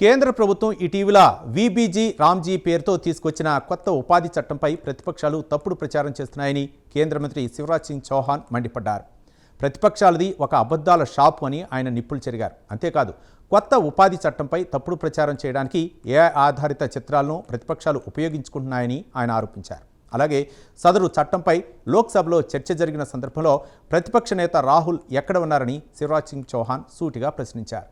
కేంద్ర ప్రభుత్వం ఇటీవల వీబీజీ రామ్జీ పేరుతో తీసుకొచ్చిన కొత్త ఉపాధి చట్టంపై ప్రతిపక్షాలు తప్పుడు ప్రచారం చేస్తున్నాయని కేంద్ర మంత్రి శివరాజ్ సింగ్ చౌహాన్ మండిపడ్డారు. ప్రతిపక్షాలది ఒక అబద్ధాల షాపు అని ఆయన నిప్పులు చెరిగారు. అంతేకాదు, కొత్త ఉపాధి చట్టంపై తప్పుడు ప్రచారం చేయడానికి ఏఐ ఆధారిత చిత్రాలను ప్రతిపక్షాలు ఉపయోగించుకుంటున్నాయని ఆయన ఆరోపించారు. అలాగే సదరు చట్టంపై లోక్సభలో చర్చ జరిగిన సందర్భంలో ప్రతిపక్ష నేత రాహుల్ ఎక్కడ ఉన్నారని శివరాజ్ సింగ్ చౌహాన్ సూటిగా ప్రశ్నించారు.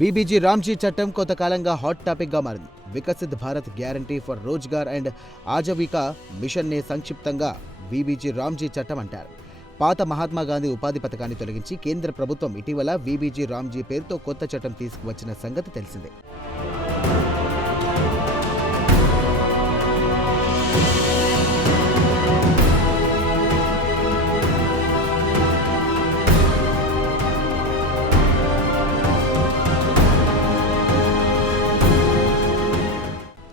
వీబీజీ రామ్జీ చట్టం కొంతకాలంగా హాట్ టాపిక్గా మారింది. Viksit Bharat guarantee for Rozgar and Ajeevika మిషన్నే సంక్షిప్తంగా వీబీజీ రామ్జీ చట్టం అంటారు. పాత మహాత్మాగాంధీ ఉపాధి పథకాన్ని తొలగించి కేంద్ర ప్రభుత్వం ఇటీవల వీబీజీ రామ్జీ పేరుతో కొత్త చట్టం తీసుకువచ్చిన సంగతి తెలిసిందే.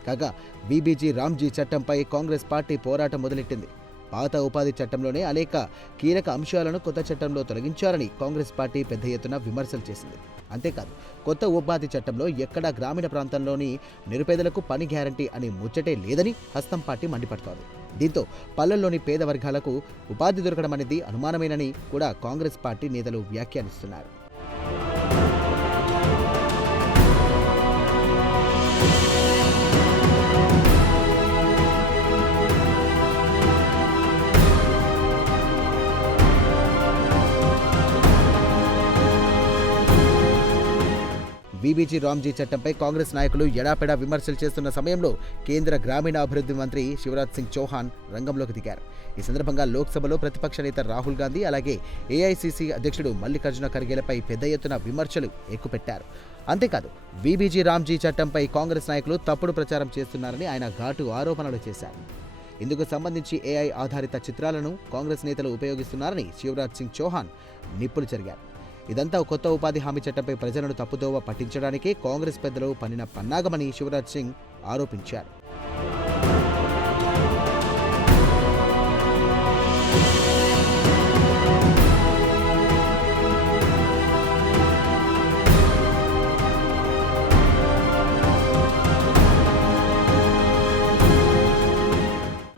కాగా వీబీజీ రామ్జీ చట్టంపై కాంగ్రెస్ పార్టీ పోరాటం మొదలెట్టింది. పాత ఉపాధి చట్టంలోనే అనేక కీలక అంశాలను కొత్త చట్టంలో తొలగించారని కాంగ్రెస్ పార్టీ పెద్ద ఎత్తున విమర్శలు చేసింది. అంతేకాదు, కొత్త ఉపాధి చట్టంలో ఎక్కడా గ్రామీణ ప్రాంతంలోని నిరుపేదలకు పని గ్యారంటీ అనే ముచ్చటే లేదని హస్తం పార్టీ మండిపడుతోంది. దీంతో పల్లెల్లోని పేద వర్గాలకు ఉపాధి దొరకడం అనేది అనుమానమేనని కూడా కాంగ్రెస్ పార్టీ నేతలు వ్యాఖ్యానిస్తున్నారు. వీబీజీ రామ్జీ చట్టంపై కాంగ్రెస్ నాయకులు ఎడాపెడా విమర్శలు చేస్తున్న సమయంలో కేంద్ర గ్రామీణాభివృద్ధి మంత్రి శివరాజ్ సింగ్ చౌహాన్ రంగంలోకి దిగారు. ఈ సందర్భంగా లోక్సభలో ప్రతిపక్ష నేత రాహుల్ గాంధీ, అలాగే ఏఐసీసీ అధ్యక్షుడు మల్లికార్జున ఖర్గేలపై పెద్ద ఎత్తున విమర్శలు ఎక్కుపెట్టారు. అంతేకాదు, వీబీజీ రామ్జీ చట్టంపై కాంగ్రెస్ నాయకులు తప్పుడు ప్రచారం చేస్తున్నారని ఆయన ఘాటు ఆరోపణలు చేశారు. ఇందుకు సంబంధించి ఏఐ ఆధారిత చిత్రాలను కాంగ్రెస్ నేతలు ఉపయోగిస్తున్నారని శివరాజ్ సింగ్ చౌహాన్ నిప్పులు చెరిగారు. ఇదంతా కొత్త ఉపాధి హామీ చట్టంపై ప్రజలను తప్పుదోవ పట్టించడానికే కాంగ్రెస్ పెద్దలు పన్నిన పన్నాగమని శివరాజ్ సింగ్ ఆరోపించారు.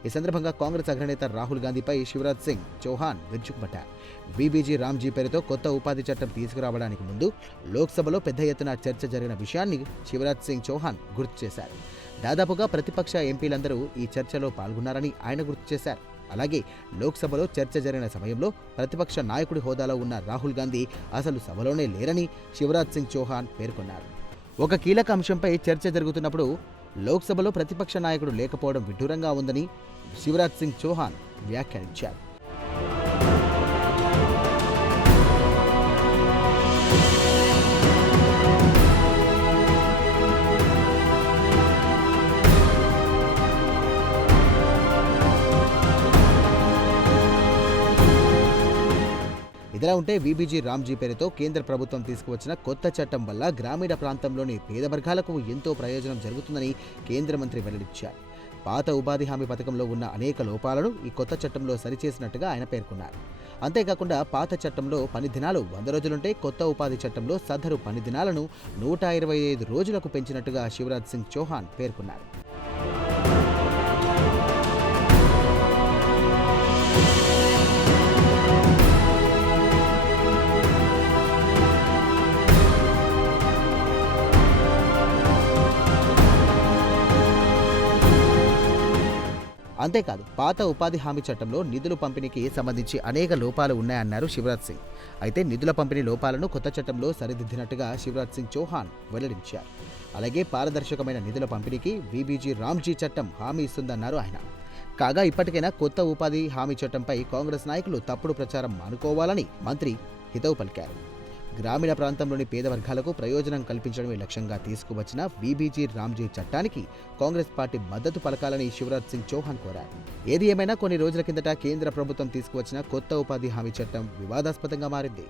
ఈ సందర్భంగా కాంగ్రెస్ అగ్రనేత రాహుల్ గాంధీపై శివరాజ్ సింగ్ చౌహాన్ విరుచుకుపడ్డారు. వీబీజీ రామ్జీ పేరుతో కొత్త ఉపాధి చట్టం తీసుకురావడానికి ముందు లోక్సభలో పెద్ద ఎత్తున చర్చ జరిగిన విషయాన్ని శివరాజ్ సింగ్ చౌహాన్ గుర్తు చేశారు. దాదాపుగా ప్రతిపక్ష ఎంపీలందరూ ఈ చర్చలో పాల్గొన్నారని ఆయన గుర్తు చేశారు. అలాగే లోక్సభలో చర్చ జరిగిన సమయంలో ప్రతిపక్ష నాయకుడి హోదాలో ఉన్న రాహుల్ గాంధీ అసలు సభలోనే లేరని శివరాజ్ సింగ్ చౌహాన్ పేర్కొన్నారు. ఒక కీలక అంశంపై చర్చ జరుగుతున్నప్పుడు లోక్సభలో ప్రతిపక్ష నాయకుడు లేకపోవడం విడ్డూరంగా ఉందని శివరాజ్ సింగ్ చౌహాన్ వ్యాఖ్యానించారు. ఇదిలా ఉంటే వీబీజీ రామ్జీ పేరుతో కేంద్ర ప్రభుత్వం తీసుకువచ్చిన కొత్త చట్టం వల్ల గ్రామీణ ప్రాంతంలోని పేద వర్గాలకు ఎంతో ప్రయోజనం జరుగుతుందని కేంద్ర మంత్రి వెల్లడించారు. పాత ఉపాధి హామీ పథకంలో ఉన్న అనేక లోపాలను ఈ కొత్త చట్టంలో సరిచేసినట్టుగా ఆయన పేర్కొన్నారు. అంతేకాకుండా పాత చట్టంలో పని దినాలు 100 రోజులుంటే కొత్త ఉపాధి చట్టంలో సదరు పని దినాలను 125 రోజులకు పెంచినట్టుగా శివరాజ్ సింగ్ చౌహాన్ పేర్కొన్నారు. అంతేకాదు, పాత ఉపాధి హామీ చట్టంలో నిధుల పంపిణీకి సంబంధించి అనేక లోపాలు ఉన్నాయన్నారు శివరాజ్ సింగ్. అయితే నిధుల పంపిణీ లోపాలను కొత్త చట్టంలో సరిదిద్దినట్టుగా శివరాజ్ సింగ్ చౌహాన్ వెల్లడించారు. అలాగే పారదర్శకమైన నిధుల పంపిణీకి వీబీజీ రామ్జీ చట్టం హామీ ఇస్తుందన్నారు ఆయన. కాగా ఇప్పటికైనా కొత్త ఉపాధి హామీ చట్టంపై కాంగ్రెస్ నాయకులు తప్పుడు ప్రచారం మానుకోవాలని మంత్రి హితవు పలికారు. గ్రామీణ ప్రాంతంలోని పేద వర్గాలకు ప్రయోజనం కల్పించడమే లక్ష్యంగా తీసుకువచ్చిన వీబీజీ రామ్జీ చట్టానికి కాంగ్రెస్ పార్టీ మద్దతు పలకాలని శివరాజ్ సింగ్ చౌహాన్ కోరారు. ఏది ఏమైనా కొన్ని రోజుల కిందట కేంద్ర ప్రభుత్వం తీసుకువచ్చిన కొత్త ఉపాధి హామీ చట్టం వివాదాస్పదంగా మారింది.